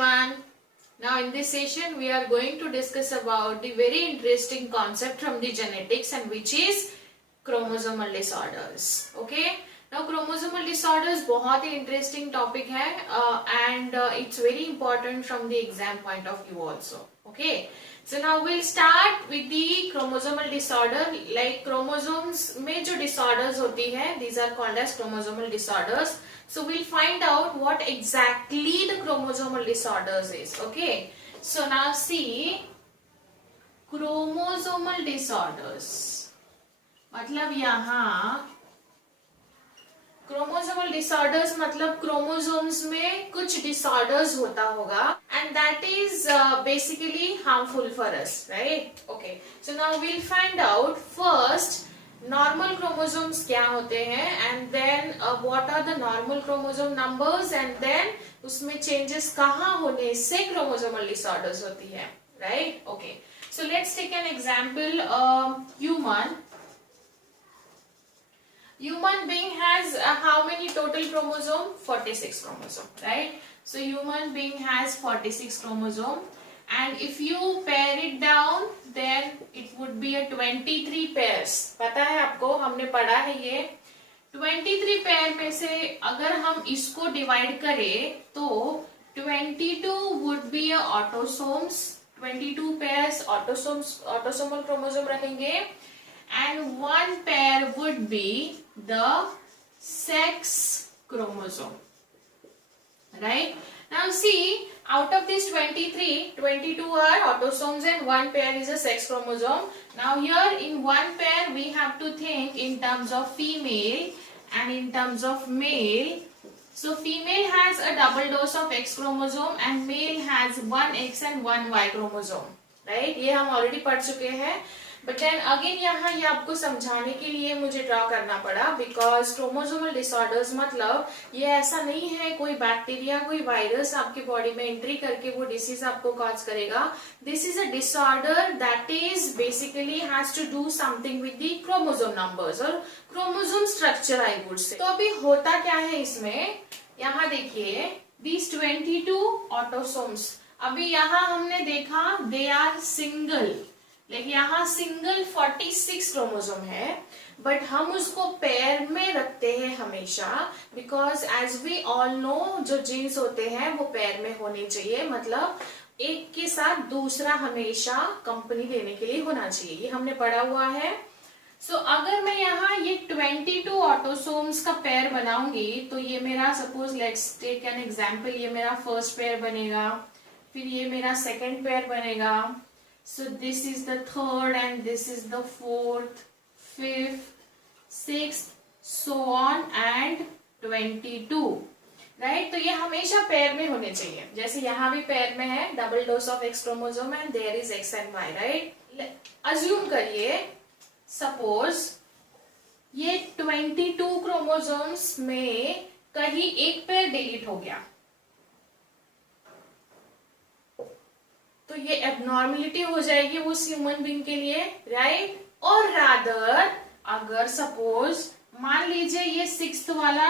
everyone. Now in this session we are going to discuss about the very interesting concept from the genetics and which is chromosomal disorders. Okay. Now chromosomal disorders बहुत ही interesting topic है and it's very important from the exam point of view also. Okay. So now we'll start with the chromosomal disorder. Like chromosomes में जो disorders होती है, these are called as chromosomal disorders. So we'll find out what exactly the chromosomal disorders is. Okay. So now see chromosomal disorders. मतलब यहाँ chromosomal disorders मतलब chromosomes में कुछ disorders होता होगा and that is basically harmful for us, right? Okay, so now we'll find out first normal chromosomes क्या होते हैं and then what are the normal chromosome numbers and then उसमें changes कहाँ होने से क्रोमोसोमल डिसऑर्डर्स होती है, right? Okay, so let's take an example. Human being has how many total chromosome? 46 chromosome, right? So human being has 46 chromosome and if you pair it down then it would be a 23 pairs. पता है आपको, हमने पढ़ा है ये 23 pair में से अगर हम इसको डिवाइड करें तो 22 would be a autosomes, 22 pairs autosomal chromosome रहेंगे and one pair would be the sex chromosome, right? Now see, out of these 23, 22 are autosomes and one pair is a sex chromosome. Now here in one pair we have to think in terms of female and in terms of male. So female has a double dose of X chromosome and male has one X and one Y chromosome, right? ये हम already पढ़ चुके हैं. But then again यहाँ ये आपको समझाने के लिए मुझे ड्रॉ करना पड़ा बिकॉज क्रोमोसोमल डिसऑर्डर्स मतलब ये ऐसा नहीं है कोई बैक्टीरिया कोई वायरस आपके बॉडी में एंट्री करके वो डिसीज आपको कॉज करेगा. This is a disorder that is basically has to do something with the chromosome numbers और chromosome structure I would say. तो अभी होता क्या है इसमें, यहाँ देखिए दीज 22 ऑटोसोम्स. अभी यहाँ हमने देखा दे आर सिंगल, लेकिन यहाँ सिंगल 46 क्रोमोसोम है बट हम उसको पेयर में रखते हैं हमेशा because as we all know जो जीन्स होते हैं वो पेयर में होने चाहिए, मतलब एक के साथ दूसरा हमेशा कंपनी देने के लिए होना चाहिए. ये हमने पढ़ा हुआ है. सो अगर मैं यहाँ ये 22 ऑटोसोम्स का पेयर बनाऊंगी तो ये मेरा suppose let's take an example, ये मेरा फर्स्ट पेयर बनेगा, फिर ये मेरा सेकेंड पेयर बनेगा. So this is the third and this is the fourth, fifth, sixth, so on and 22, right? तो ये हमेशा पेयर में होने चाहिए. जैसे यहाँ भी पेयर में है, double dose of X chromosome and there is X and Y, right? Assume करिए सपोज ये 22 क्रोमोसोम्स में कहीं एक पेयर डिलीट हो गया तो ये एबनॉर्मलिटी हो जाएगी उस ह्यूमन बीइंग के लिए, राइट? और रादर अगर सपोज मान लीजिए ये 6th वाला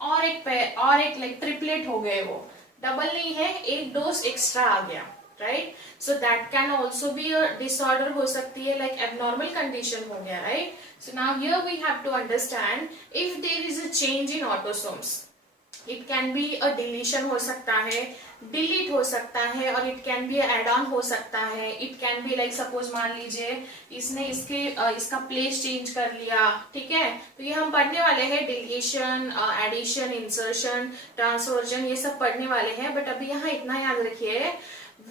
और एक पेयर और एक लाइक ट्रिपलेट हो गए, वो डबल नहीं है, एक डोज एक्स्ट्रा आ गया, right? So that can also be a disorder हो सकती है, लाइक एबनॉर्मल कंडीशन हो गया, right? So now here we have to understand if there is a change in autosomes, it can be a deletion हो सकता है, delete हो सकता है और it can be add on हो सकता है. It can be like suppose मान लीजिए इसने इसका प्लेस चेंज कर लिया, ठीक है? तो ये हम पढ़ने वाले हैं, डिलीशन, एडिशन, इंसर्शन, ट्रांसवर्जन, ये सब पढ़ने वाले हैं. बट अभी यहाँ इतना याद रखिए,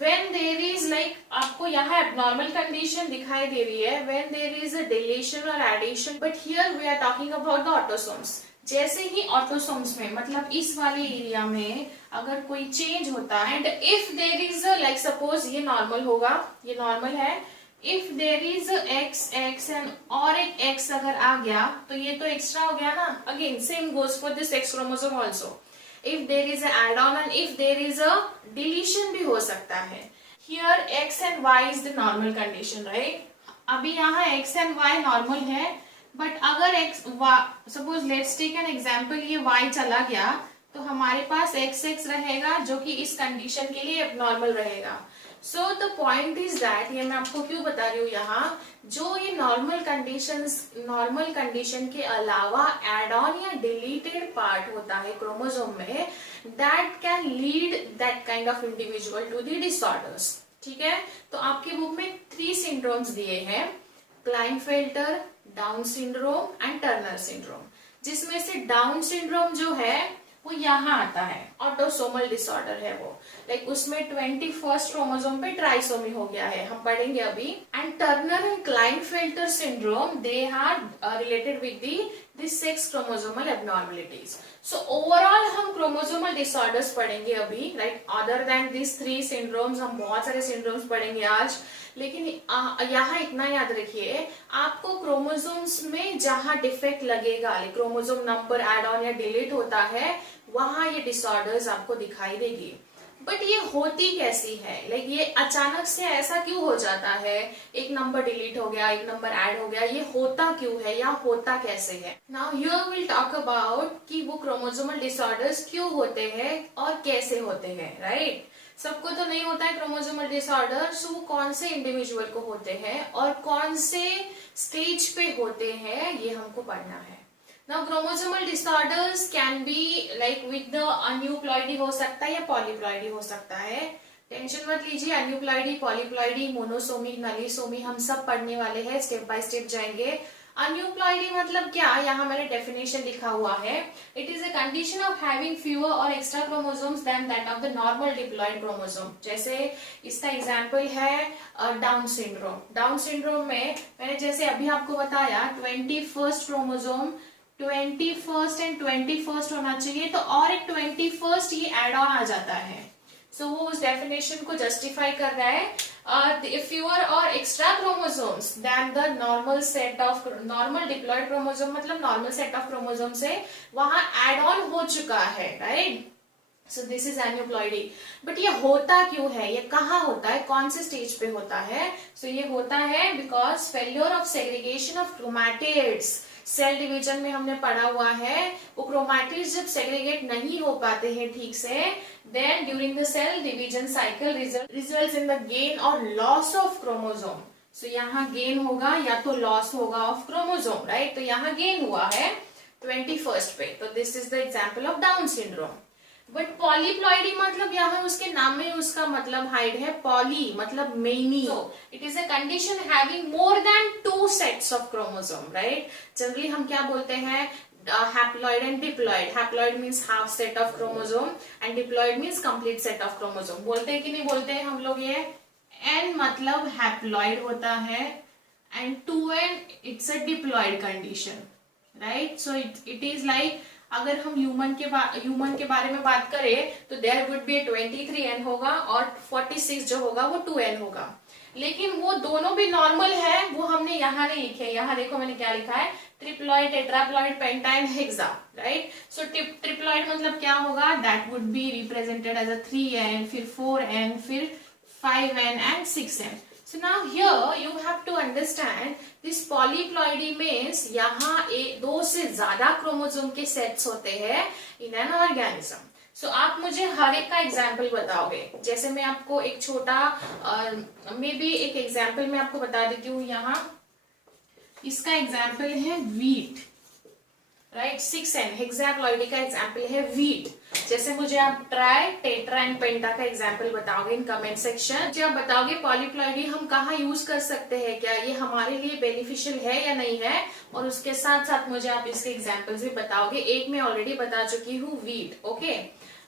when there is like आपको यहाँ abnormal condition दिखाई दे रही है when there is a deletion or addition, but here we are talking about the autosomes. जैसे ही ऑटोसोम्स में मतलब इस वाले एरिया में अगर कोई चेंज होता है and if there is like suppose ये नॉर्मल होगा, ये नॉर्मल है, if there is X and और एक एक्स अगर आ गया तो ये तो एक्स्ट्रा हो गया ना. Again same goes for this X chromosome also. If there is add on and if there is a deletion भी हो सकता है. Here X and Y is the normal condition, right? अभी यहाँ एक्स एंड वाई नॉर्मल है but अगर x suppose let's take an example, ये y चला गया तो हमारे पास XX रहेगा जो कि इस कंडीशन के लिए एबनॉर्मल रहेगा। So the point is that, ये मैं आपको क्यों बता रही हूँ यहाँ, जो ये नॉर्मल कंडीशन के अलावा एड ऑन या डिलीटेड पार्ट होता है क्रोमोसोम में, that can lead that kind of individual to the disorders. ठीक है, तो आपके बुक में 3 सिंड्रोम्स दिए हैं, Klinefelter, down syndrome and Turner syndrome, जिसमें से डाउन सिंड्रोम जो है वो यहाँ आता है, ऑटोसोमल डिसऑर्डर है वो, लाइक उसमें 21st क्रोमोसोम पे ट्राइसोमी हो गया है, हम पढ़ेंगे अभी। And Turner and Klinefelter syndrome, they are related with the 6 chromosomal abnormalities. So overall हम क्रोमोसोमल डिसऑर्डर्स पढ़ेंगे अभी, right, other than this 3 syndromes, हम बहुत सारे सिंड्रोम्स पढ़ेंगे आज। लेकिन यहाँ इतना याद रखिए, आपको क्रोमोसोम्स में जहां डिफेक्ट लगेगा, क्रोमोसोम नंबर ऐड ऑन या डिलीट होता है, वहां ये डिसऑर्डर्स आपको दिखाई देगी। बट ये होती कैसी है, लाइक ये अचानक से ऐसा क्यों हो जाता है, एक नंबर डिलीट हो गया, एक नंबर ऐड हो गया, ये होता क्यों है या होता कैसे है। Now here will talk about कि वो क्रोमोसोमल डिसऑर्डर्स क्यों होते हैं और कैसे होते हैं, राइट। सबको तो नहीं होता है क्रोमोसोमल डिसऑर्डर, सो वो कौन से इंडिविजुअल को होते हैं और कौन से स्टेज पे होते हैं, ये हमको पढ़ना है। Now chromosomal disorders can be like with the aneuploidy हो सकता है या पॉलीप्लॉइडी हो सकता है। टेंशन मत लीजिए, अन्यूप्लॉइडी, पॉलीप्लॉइडी, मोनोसोमी, नलीसोमी हम सब पढ़ने वाले हैं, स्टेप बाय स्टेप जाएंगे। अन्यूप्लॉइडी मतलब क्या, यहाँ मैंने डेफिनेशन लिखा हुआ है, it is a condition of having fewer और extra chromosomes than that of the normal diploid chromosome. जैसे इसका एग्जांपल है डाउन सिंड्रोम। डाउन सिंड्रोम में मैंने जैसे अभी आपको बताया 21st chromosome, 21st and 21st होना चाहिए, तो और एक 21st ये एड ऑन आ जाता है। सो वो उस डेफिनेशन को जस्टिफाई कर रहा है। फ्यूअर और extra chromosomes than the normal set of, normal diploid chromosome मतलब नॉर्मल सेट ऑफ क्रोमोसोम से वहां एड ऑन हो चुका है, right. So this is aneuploidy. But ये होता क्यों है, ये कहाँ होता है, कौन से स्टेज पे होता है। सो ये होता है because failure of segregation of chromatids. Cell division में हमने पढ़ा हुआ है, वो क्रोमैटिड्स जब सेग्रीगेट नहीं हो पाते हैं ठीक से, then during the cell division cycle results in the gain or loss of chromosome. So यहाँ gain होगा या तो loss होगा of chromosome, right? तो यहाँ gain हुआ है 21st पे, तो this is the example of Down syndrome. But polyploidy मतलब यहाँ उसके नाम में उसका मतलब हाइड है, पॉली मतलब many, it is a condition having more than 2 sets of chromosome, right. Generally हम क्या बोलते हैं, haploid and diploid. Haploid means half set of chromosome and diploid means complete set of chromosome. बोलते हैं कि नहीं बोलते हैं हम लोग ये, N मतलब haploid होता है and 2N it's a diploid condition, right? So it is like अगर हम ह्यूमन के बारे में बात करें तो देयर वुड बी 23N होगा और 46 जो होगा वो 2N होगा, लेकिन वो दोनों भी नॉर्मल है, वो हमने यहाँ नहीं लिखे। यहाँ देखो मैंने क्या लिखा है, ट्रिप्लॉइड, टेट्राप्लॉइड, पेंटाइन, हेक्सा, राइट। सो ट्रिप्लॉइड मतलब क्या होगा, that would be represented as a 3N, फिर 4N, फिर 5N and 6N. So now here you have to understand this polyploidy means यहाँ 2 से ज्यादा क्रोमोसोम के सेट्स होते हैं in an organism. So आप मुझे हर एक का एग्जाम्पल बताओगे। जैसे मैं आपको एक छोटा मे बी एक एग्जाम्पल मैं आपको बता देती हूँ। यहाँ इसका एग्जाम्पल है वीट, राइट। 6N हेक्साप्लॉइडी का एग्जाम्पल है वीट। जैसे मुझे आप ट्राई, टेट्रा एंड पेंटा का एग्जाम्पल बताओगे इन कमेंट सेक्शन। जब आप बताओगे पॉलीप्लॉइडी हम कहाँ यूज कर सकते हैं, क्या ये हमारे लिए बेनिफिशियल है या नहीं है, और उसके साथ साथ मुझे आप इसके एग्जाम्पल्स भी बताओगे। एक मैं ऑलरेडी बता चुकी हूँ, वीट, okay.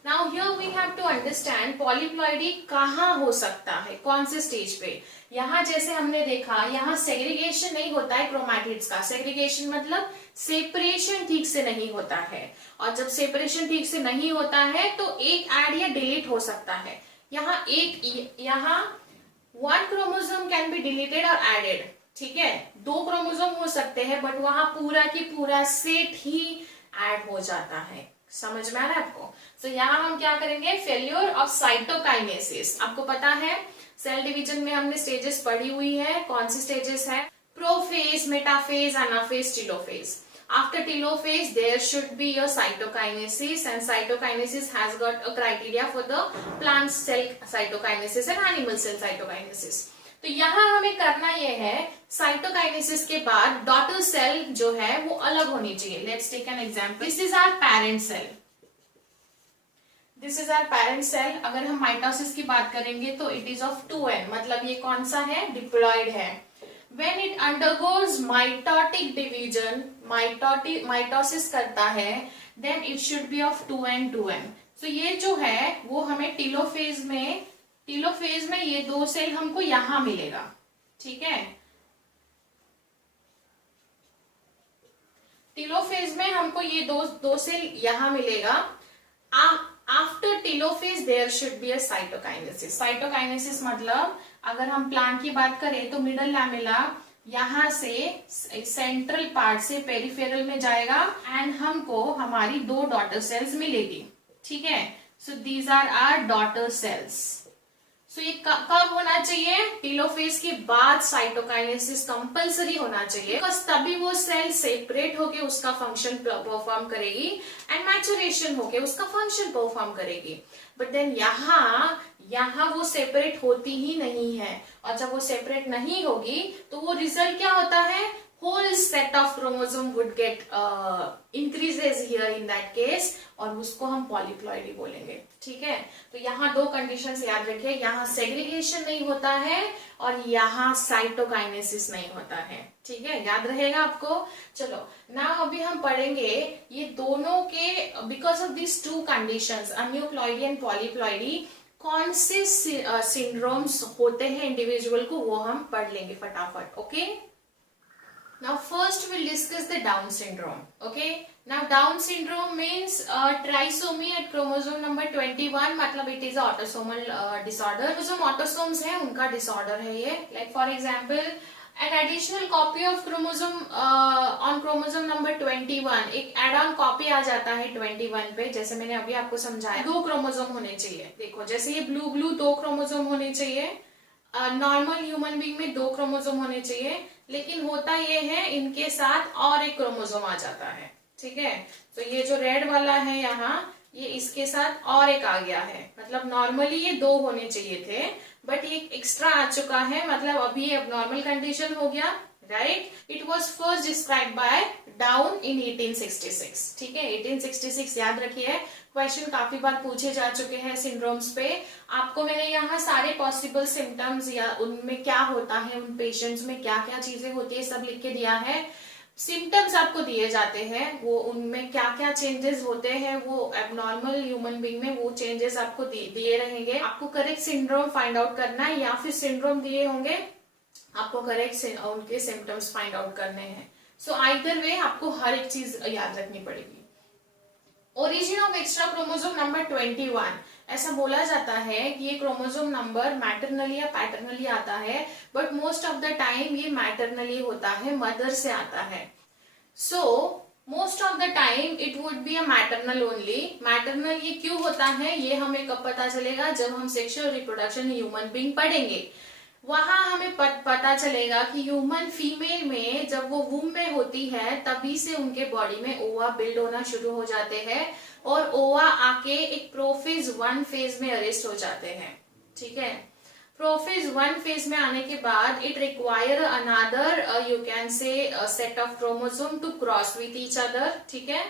Now here we have to understand polyploidy कहाँ हो सकता है, कौन से स्टेज पे। यहाँ जैसे हमने देखा, यहाँ सेग्रीगेशन नहीं होता है क्रोमैटिड्स का। सेग्रीगेशन मतलब सेपरेशन ठीक से नहीं होता है, और जब सेपरेशन ठीक से नहीं होता है तो एक ऐड या डिलीट हो सकता है। यहाँ 1 क्रोमोसोम कैन बी डिलीटेड और एडेड, ठीक है। 2 क्रोमोसोम हो सकते हैं, बट वहां पूरा की पूरा सेट ही ऐड हो जाता है। समझ में आ रहा है आपको। तो यहाँ हम क्या करेंगे, फेल्योर ऑफ साइटोकाइनेसिस। आपको पता है सेल डिवीजन में हमने स्टेजेस पढ़ी हुई है। कौन सी स्टेजेस है, prophase, metaphase, anaphase, telophase. after telophase there should be a cytokinesis, and cytokinesis has got a criteria for the plant cell cytokinesis and animal cell cytokinesis. तो यहाँ हमें करना ये है, साइटोकाइनेसिस के बाद डॉटर सेल जो है वो अलग होनी चाहिए. Let's take an example. This is our parent cell. This is our parent cell. अगर हम माइटोसिस की बात करेंगे तो इट इज ऑफ 2n, मतलब ये कौन सा है, डिप्लॉयड है. When it undergoes mitotic division, mitosis करता है, then it should be of 2n 2n. So ये जो है वो हमें टीलोफेज में ये दो सेल हमको यहां मिलेगा. ठीक है, टीलोफेज में हमको ये दो सेल यहां मिलेगा. After telophase there should be a cytokinesis. Cytokinesis मतलब अगर हम प्लांट की बात करें तो मिडल लैमेला यहां से सेंट्रल पार्ट से पेरिफेरल में जाएगा एंड हमको हमारी दो डॉटर सेल्स मिलेगी. ठीक है, so these are our daughter cells. So ये कब होना चाहिए, टीलोफेज के बाद साइटोकाइनेसिस कंपलसरी होना चाहिए, तभी वो सेल सेपरेट होके उसका फंक्शन परफॉर्म करेगी एंड मैचुरेशन होके उसका फंक्शन परफॉर्म करेगी. बट देन यहाँ वो सेपरेट होती ही नहीं है, और जब वो सेपरेट नहीं होगी तो वो रिजल्ट क्या होता है, whole set of chromosome would get increases here in that case, और उसको हम पॉलीप्लॉइडी बोलेंगे. ठीक है, तो यहाँ दो कंडीशंस याद रखिए, यहाँ सेग्रीगेशन नहीं होता है और यहाँ साइटोकाइनेसिस नहीं होता है. ठीक है, याद रहेगा आपको. चलो ना अभी हम पढ़ेंगे ये दोनों के, because of this two conditions aneuploidy and polyploidy, कौन से सिंड्रोम्स होते हैं इंडिविजुअल को, वो हम पढ़ लेंगे फटाफट. Okay, now first we'll discuss the Down syndrome. Okay, now Down syndrome means trisomy at chromosome number 21, मतलब it is a autosomal disorder. जो autosomes है उनका disorder है ये. Like for example, an additional copy of chromosome on chromosome number 21, एक add-on copy आ जाता है 21 पे. जैसे मैंने अभी आपको समझाया, दो क्रोमोसोम होने चाहिए. देखो जैसे ये ब्लू दो क्रोमोसोम होने चाहिए, नॉर्मल ह्यूमन बीइंग में दो क्रोमोसोम होने चाहिए, लेकिन होता ये है इनके साथ और एक क्रोमोसोम आ जाता है. ठीक है, तो ये जो रेड वाला है यहाँ, ये इसके साथ और एक आ गया है, मतलब नॉर्मली ये दो होने चाहिए थे, बट ये एक्स्ट्रा आ चुका है, मतलब अभी अब नॉर्मल कंडीशन हो गया. Right, it was first describe by down in 1866. ठीक है, 1866 याद रखिए. क्वेश्चन काफी बार पूछे जा चुके हैं सिंड्रोम्स पे. आपको मैंने यहाँ सारे पॉसिबल सिम्टम्स या उनमें क्या होता है, उन पेशेंट्स में क्या क्या चीजें होती है, सब लिख के दिया है. सिम्टम्स आपको दिए जाते हैं, वो उनमें क्या क्या चेंजेस होते हैं, वो एबनॉर्मल ह्यूमन बीइंग में वो चेंजेस आपको दिए रहेंगे. आपको करेक्ट सिंड्रोम फाइंड आउट करना है, या फिर सिंड्रोम दिए होंगे आपको करेक्ट उनके सिम्टम्स फाइंड आउट करने हैं. सो आइदर वे आपको हर एक चीज याद रखनी पड़ेगी. Origin of extra chromosome number 21, ऐसा बोला जाता है कि ये क्रोमोसोम नंबर मैटरनली या पैटर्नली आता है, but most of the time ये मैटरनली होता है, मदर से आता है. So most of the time it would be a maternal only. Maternal ये क्यों होता है, ये हमें कब पता चलेगा, जब हम सेक्सुअल रिप्रोडक्शन ह्यूमन बीइंग पढ़ेंगे. वहां हमें पता चलेगा कि ह्यूमन फीमेल में जब वो वूम में होती है तभी से उनके बॉडी में ओवा बिल्ड होना शुरू हो जाते हैं, और ओवा आके एक प्रोफेज 1 फेज में अरेस्ट हो जाते हैं. ठीक है, प्रोफेज 1 फेज में आने के बाद it require another you can say set of chromosome to cross with each other. ठीक है,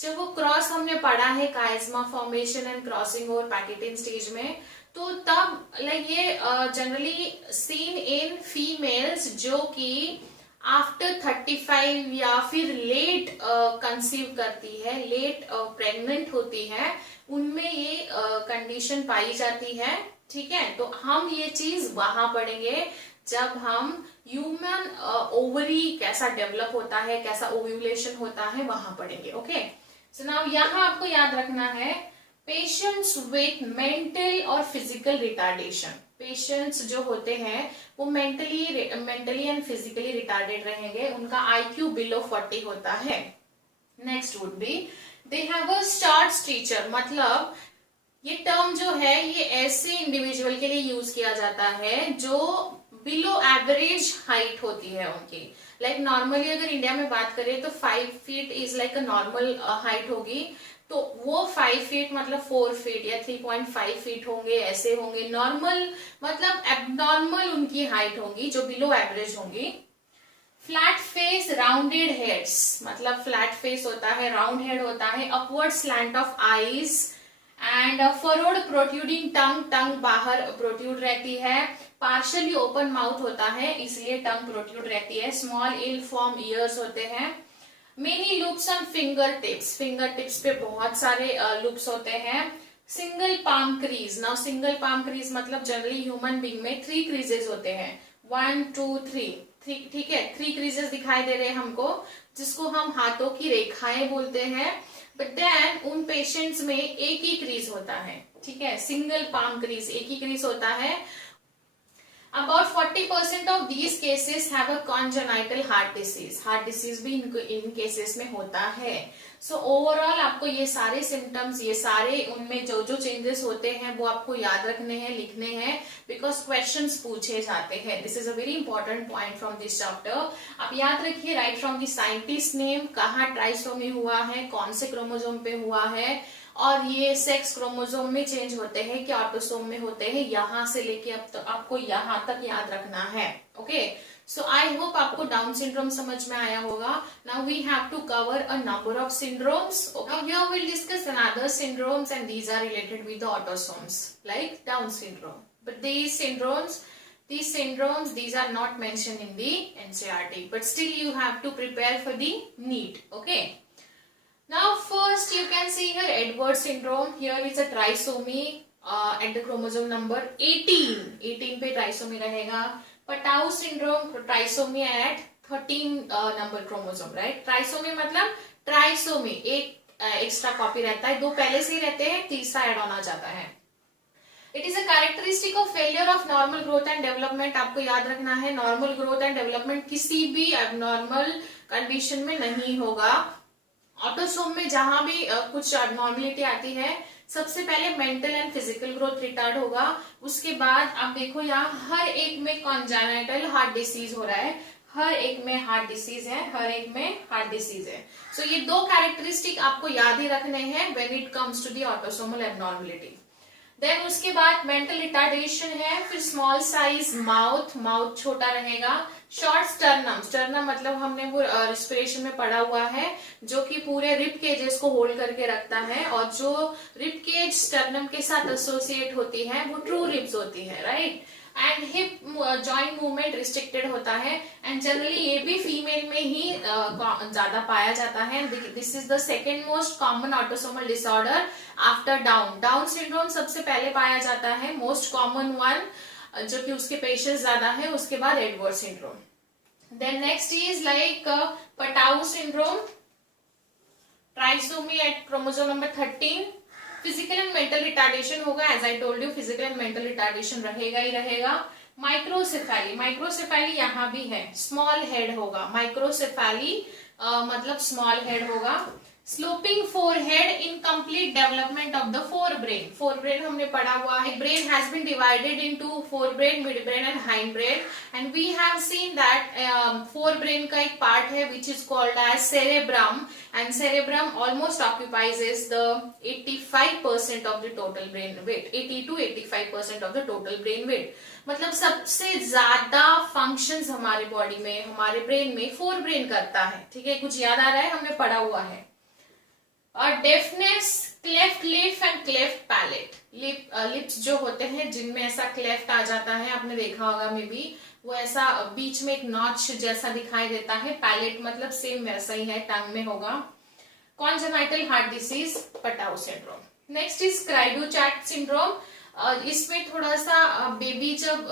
जब वो क्रॉस हमने पढ़ा है chiasma formation and crossing over pachytene stage में, तो तब लाइक ये जनरली सीन इन फीमेल्स जो कि आफ्टर 35 या फिर लेट कंसीव करती है, लेट प्रेग्नेंट होती है, उनमें ये कंडीशन पाई जाती है. ठीक है, तो हम ये चीज वहां पढ़ेंगे जब हम ह्यूमन ओवरी कैसा डेवलप होता है, कैसा ओव्यूलेशन होता है, वहां पढ़ेंगे. ओके, सो नाउ यहाँ आपको याद रखना है पेशेंट्स विथ मेंटल और फिजिकल रिटार्डेशन. पेशेंट्स जो होते हैं वो मेंटली एंड फिजिकली रिटार्डेड रहेंगे, उनका IQ बिलो 40 होता है. Next would be they have a short stature. मतलब ये टर्म जो है ये ऐसे इंडिविजुअल के लिए यूज किया जाता है जो बिलो एवरेज हाइट होती है उनकी। लाइक नॉर्मली अगर इंडिया में बात करें तो 5 feet is like a normal height होगी, तो वो 5 फीट मतलब 4 फीट या 3.5 फीट होंगे, ऐसे होंगे। नॉर्मल मतलब एबनॉर्मल उनकी हाइट होंगी जो बिलो एवरेज होंगी। फ्लैट फेस राउंडेड हेड्स, मतलब फ्लैट फेस होता है, राउंड हेड होता है, upward slant of eyes and furrowed protruding tongue, tongue बाहर प्रोट्यूड रहती है। पार्शियली ओपन माउथ होता है इसलिए टंग प्रोट्यूड रहती है। स्मॉल इल फॉर्म ईयर्स होते हैं। Many loops on finger tips, finger tips पे बहुत सारे लूप्स होते हैं। Single palm crease, now single palm crease मतलब जनरली ह्यूमन बीइंग में 3 क्रीजेस होते हैं, 1 2 3, ठीक है, 3 क्रीजेस दिखाई दे रहे हैं हमको, जिसको हम हाथों की रेखाएं बोलते हैं। बट देन उन पेशेंट्स में एक ही क्रीज होता है, ठीक है, सिंगल पाम क्रीज, एक ही क्रीज होता है। About 40% of these cases have a congenital heart disease. Heart disease भी इन केसेस में होता है। So overall आपको ये सारे symptoms, ये सारे उनमें जो जो changes होते हैं वो आपको याद रखने हैं, लिखने हैं, because questions पूछे जाते हैं। This is a very important point from this chapter. आप याद रखिए, right from the scientist name, कहाँ ट्राइसोमी हुआ है, कौन से क्रोमोसोम पे हुआ है, और ये सेक्स क्रोमोसोम में चेंज होते हैं कि ऑटोसोम में होते हैं, यहां से लेके अब तक आपको यहां तक याद रखना है। ओके, सो आई होप आपको डाउन सिंड्रोम समझ में आया होगा। Now we have to cover a number of syndromes. Okay, here we'll discuss another syndromes and these are related with the autosomes like Down syndrome, but these syndromes these are not mentioned in the NCERT, but still you have to prepare for the NEET. Okay, now first you can see here Edwards syndrome. Here is a trisomy at the chromosome number 18 पे trisomy रहेगा। Patau syndrome, trisomy at 13 number chromosome, right? Trisomy मतलब trisomy, एक extra copy रहता है, 2 पहले से ही रहते हैं, तीसरा एड ऑन आ जाता है। It is a characteristic of failure of normal growth and development. आपको याद रखना है, नॉर्मल ग्रोथ एंड डेवलपमेंट किसी भी एबनॉर्मल कंडीशन में नहीं होगा। ऑटोसोम में जहां भी कुछ एबनॉर्मलिटी आती है, सबसे पहले mental and physical growth retard होगा, उसके बाद आप देखो यहाँ हर एक में कॉन्जेनिटल हार्ट डिसीज हो रहा है, हर एक में हार्ट डिसीज है, हर एक में हार्ट डिसीज है। सो ये 2 कैरेक्टरिस्टिक आपको याद ही रखने हैं when it comes to the autosomal abnormality. Then उसके बाद मेंटल रिटार्डेशन है, फिर स्मॉल साइज माउथ छोटा रहेगा, शॉर्ट स्टर्नम मतलब हमने वो रिस्पिरेशन में पढ़ा हुआ है, जो कि पूरे रिब केजेस को होल्ड करके रखता है, और जो रिब केज स्टर्नम के साथ एसोसिएट होती है वो ट्रू रिब्स होती है, right. And hip joint movement restricted होता है, एंड जनरली ये भी फीमेल में ही ज्यादा पाया जाता है। This is the second most common autosomal disorder after down syndrome सबसे पहले पाया जाता है, मोस्ट कॉमन वन, जो कि उसके पेशेंट्स ज्यादा है, उसके बाद Edward syndrome. Then next is like Patau syndrome, trisomy at chromosome number 13। Physical and mental retardation होगा, as I told you physical and mental retardation रहेगा ही रहेगा। माइक्रोसेफेली यहाँ भी है, स्मॉल हेड होगा, माइक्रोसेफेली मतलब स्मॉल हेड होगा। Sloping forehead, incomplete development of the forebrain. Forebrain हमने पढ़ा हुआ है, brain has been divided into forebrain, midbrain and hindbrain, and we have seen that forebrain का एक पार्ट है which is called as cerebrum, and cerebrum almost occupies the 85% of the total brain weight, 80 to 85% of the total brain weight. मतलब सबसे ज्यादा functions हमारे body में, हमारे brain में फोरब्रेन करता है, ठीक है, कुछ याद आ रहा है, हमने पढ़ा हुआ है। और deafness, cleft lip and cleft palate, lips जो होते हैं जिनमें ऐसा क्लेफ्ट आ जाता है, आपने देखा होगा मे बी, वो ऐसा बीच में एक नॉच जैसा दिखाई देता है। पैलेट मतलब सेम वैसा ही है, टंग में होगा। Congenital heart disease, Patau syndrome. Next is cri du chat syndrome. इसमें थोड़ा सा बेबी जब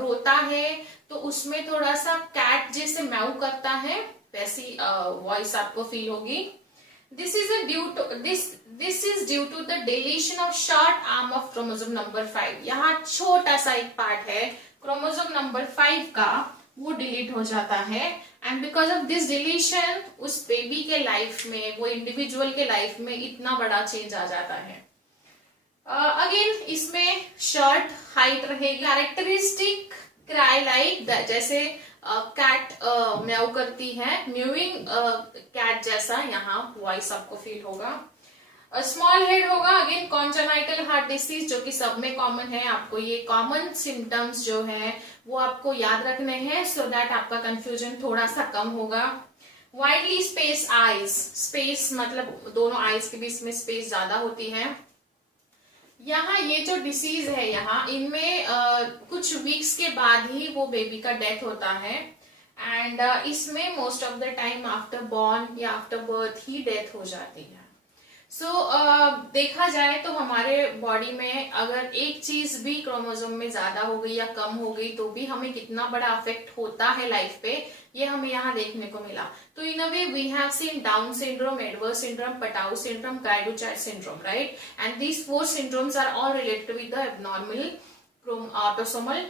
रोता है तो उसमें थोड़ा सा कैट जैसे म्याऊ करता है, वैसी वॉइस आपको फील होगी। This is due to the deletion of short arm of chromosome number 5. यहाँ छोटा सा एक पार्ट है क्रोमोसोम नंबर 5 का, वो डिलीट हो जाता है, and because of this deletion उस बेबी के लाइफ में, वो इंडिविजुअल के लाइफ में इतना बड़ा चेंज आ जाता है। अगेन इसमें शॉर्ट हाइट रहेगी। क्राई लाइक दैट, जैसे कैट म्याऊ करती है, म्यूइंग कैट जैसा यहाँ वॉइस आपको फील होगा। स्मॉल हेड होगा, अगेन कॉन्जेनाइटल हार्ट डिसीज जो कि सब में कॉमन है। आपको ये कॉमन सिम्टम्स जो है वो आपको याद रखने हैं सो दैट आपका कंफ्यूजन थोड़ा सा कम होगा। वाइडली स्पेस आईज, स्पेस मतलब दोनों आईज के बीच में स्पेस ज्यादा होती है। यहाँ ये जो डिसीज है यहाँ इनमें कुछ वीक्स के बाद ही वो बेबी का डेथ होता है एंड इसमें most of the time after born या आफ्टर बर्थ ही डेथ हो जाती है। सो देखा जाए तो हमारे बॉडी में अगर एक चीज भी क्रोमोसोम में ज्यादा हो गई या कम हो गई तो भी हमें कितना बड़ा अफेक्ट होता है लाइफ पे, ये हमें यहाँ देखने को मिला। तो in a way we have seen Down syndrome, Edwards syndrome, Patau syndrome, cri du chat syndrome, right? And these 4 syndromes are all related with the abnormal autosomal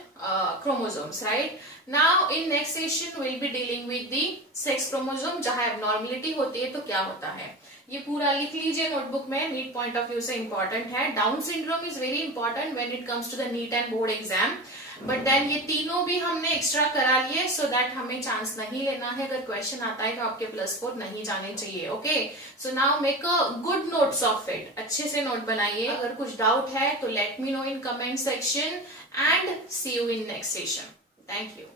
chromosomes, right? Now in next session we'll be dealing with the sex chromosome, जहाँ abnormality होती है तो क्या होता है ये पूरा लिख लीजिए नोटबुक में, नीट पॉइंट ऑफ व्यू से इंपॉर्टेंट है। Down syndrome is very important when it comes to the NEET and board exam, but then ये तीनों भी हमने एक्स्ट्रा करा लिए सो दैट हमें चांस नहीं लेना है, अगर क्वेश्चन आता है तो आपके +4 नहीं जाने चाहिए। Okay, so now make a good notes of it, अच्छे से नोट बनाइए। अगर कुछ डाउट है तो let me know in comment section and see you in next session. Thank you.